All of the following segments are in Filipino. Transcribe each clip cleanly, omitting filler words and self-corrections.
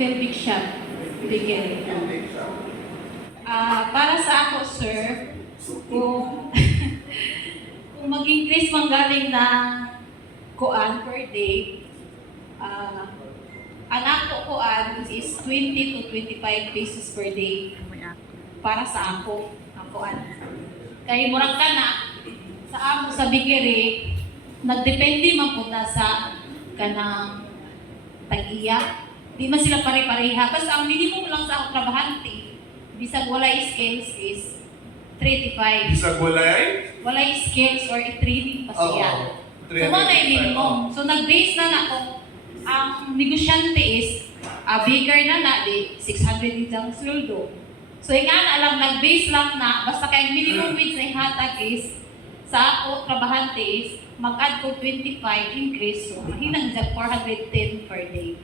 pelvic shot. Bigay. Para sa ako, sir, kung kung mag-increase man galing na kuan per day, ang ako kuan is 20 to 25 pesos per day para sa ako ang kuan. Kay murag ka na sa amo sa bigere, nagdepende man po na sa kanang tag-iya. Di man sila pare-pareha. Kasi ang minimum lang sa akong trabahante, bisag walay skills is 35. Bisag walay? Walay skills or i-training pa siya. So, mga minimum. So, nag-base na ako, ang negosyante is, bigger na di 600 din ang sweldo. So, yung nga alam, nag-base lang na, basta kay minimum wage na ihatag is, sa ako, trabahante is, mag-add ko 25 increase. So, hinang dyan 410 per day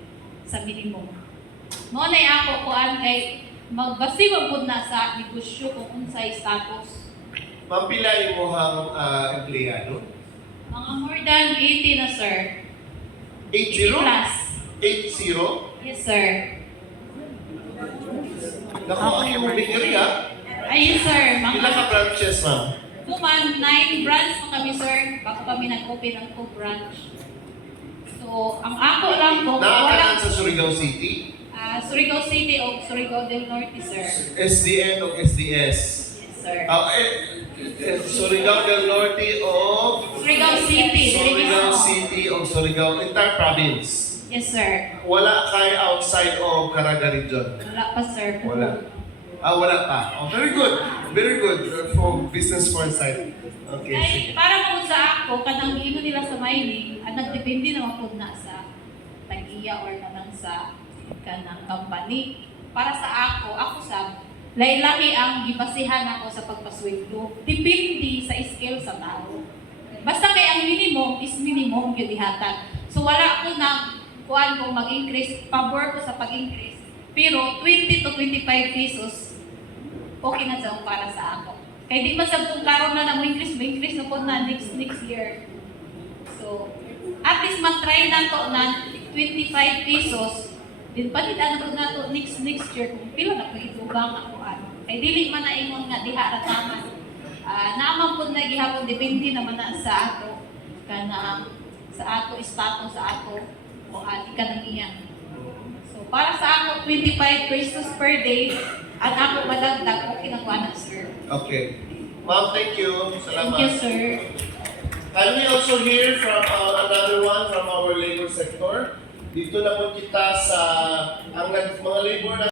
sa minimum. Mo na ako kuan kay magbasiwag po na sa negosyo kung unsay status. Ma'am, pila mo hang empleyado? Mga more than 80 na, sir. 80? 80+. 80? Yes, sir. Naku, ang iyong bakery ha? Ay, yes, sir. Ilang ka branches, ma'am? Kuman, 9 branch pa kami, sir. Bago kami nag-open ang 2 branch. So, ang ako lang po, Nakakanan sa Surigao City? Surigao City o Surigao del Norte, sir. SDN o SDS? Yes, sir. Surigao del Norte o Surigao City. Surigao City o Surigao, entire province? Yes, sir. Wala kayo outside of Caraga region? Wala pa, sir. Wala. Wala pa. Oh, very good. Very good for business foresight. Okay, Ay, sige. para po sa ako, kanang ino nila sa mining, nagdepende naman po na sa tag-iya or naman sa kanang company. Para sa ako sa lahi-lahi ang gibasihan ako sa pagpasweldo. Depende sa skill sa tao. Basta kay ang minimum is minimum yun ihatag. So wala ko na kuan kung mag-increase, pabor ko sa pag-increase. Pero 20 to 25 pesos, okay na sa para sa ako. Kaya di ba sa kung karon na mag-increase na po na next year. So, at least mag-try na to na 25 pesos. Din palitan na to next year kung pila na po itubang ako ano. Kaya dili man na ingon nga diha ra taman. Naman po na gihapon depende naman na sa ato kana sa ato status sa ato o ati ka nang iyan. So, para sa ako 25 pesos per day at ako madagdag okay na kuha na, sir. Okay. Ma'am, thank you. Salamat. Thank you, sir. Can we also hear from another one from our labor sector? Dito na po kita sa ang mga labor na